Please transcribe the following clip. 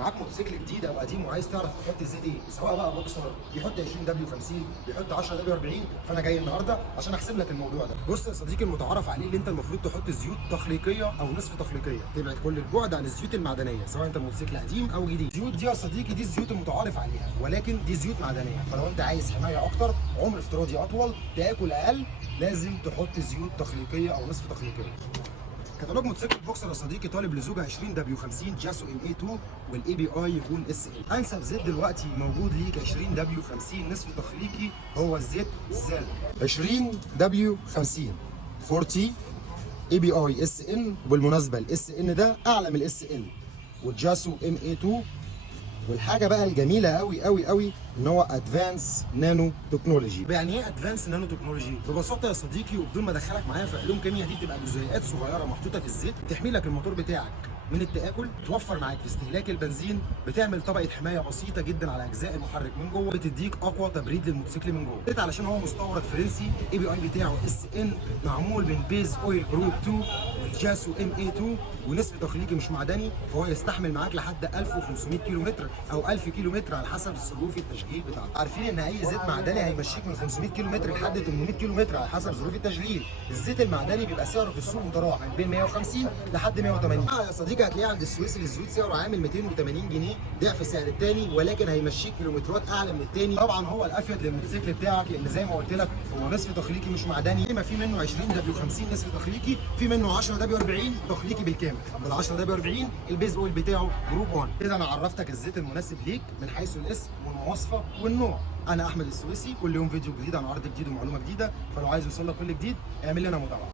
معاك موتوسيكل جديد او قديم وعايز تعرف تحط الزيت ايه، سواء بقى بوكسر بيحط 20 دبليو 50 بيحط 10 دبليو 40، فانا جاي النهارده عشان احسب لك الموضوع ده. بص يا صديقي، المتعارف عليه اللي انت المفروض تحط زيوت تخليقيه او نصف تخليقيه، تبعد كل البعد عن الزيوت المعدنيه سواء انت الموتوسيكل قديم او جديد. الزيوت دي يا صديقي دي الزيوت المتعارف عليها، ولكن دي زيوت معدنيه، فلو انت عايز حمايه اكتر، عمر افتراضي اطول، تاكل اقل، لازم تحط زيوت تخليقيه او نصف تخليقيه. كتالوج موتوسيكل بوكسر يا صديقي طالب لزوجة 20 دبليو 50 جاسو ام اي 2 والاي بي اي يكون اس ال. انسب زيت دلوقتي موجود ليك 20 دبليو 50 نصف تخليقي هو الزيت زل 20 دبليو 50 40 اي بي اي اس ان، وبالمناسبه الاس ان ده اعلى من الاس ال، والجاسو ام اي 2. والحاجه بقى الجميله قوي قوي قوي ان هو ادفانس نانو تكنولوجي. يعني ايه ادفانس نانو تكنولوجي؟ ببساطه يا صديقي وبدون ما ادخلك معايا في علوم كيمياء، دي بتبقى جزيئات صغيره محطوطه في الزيت تحمي لك الموتور بتاعك من التآكل، توفر معاك في استهلاك البنزين، بتعمل طبقه حمايه بسيطه جدا على اجزاء المحرك من جوه، بتديك اقوى تبريد للموتوسيكل من جوه. زيت علشان هو مستورد فرنسي، اي بي اي بتاعه اس ان، معمول من بيز اويل جروب 2 والجاسو ام اي 2، ونصف تخليقي مش معدني، فهو يستحمل معاك لحد 1500 كيلو متر او 1000 كيلو متر على حسب ظروف التشغيل بتاعته. عارفين ان اي زيت معدني هيمشيك من 500 كيلو متر لحد 800 كيلو متر على حسب ظروف التشغيل. الزيت المعدني بيبقى سعره في السوق متراوح من بين 150 لحد 180. يا صديقي هتلاقيه عند السويسري الزيوت سعره عامل 280 جنيه، ضعف سعر الثاني، ولكن هيمشيك كيلومترات اعلى من الثاني. طبعا هو الافيد للموتوسيكل بتاعك، لان زي ما قلت لك هو نصف تخليقي مش معدني. ما في منه 20 دبليو 50 نصف تخليقي، في منه 10 دبليو 40 تخليقي بالكامل. بال 10 دبليو 40 البيز اويل بتاعه جروب 1. كده انا عرفتك الزيت المناسب ليك من حيث الاسم والمواصفه والنوع. انا احمد السويسي، كل يوم فيديو جديد عن عرض جديد ومعلومه جديده، فلو عايز يوصل لك كل جديد اعمل لنا متابعه.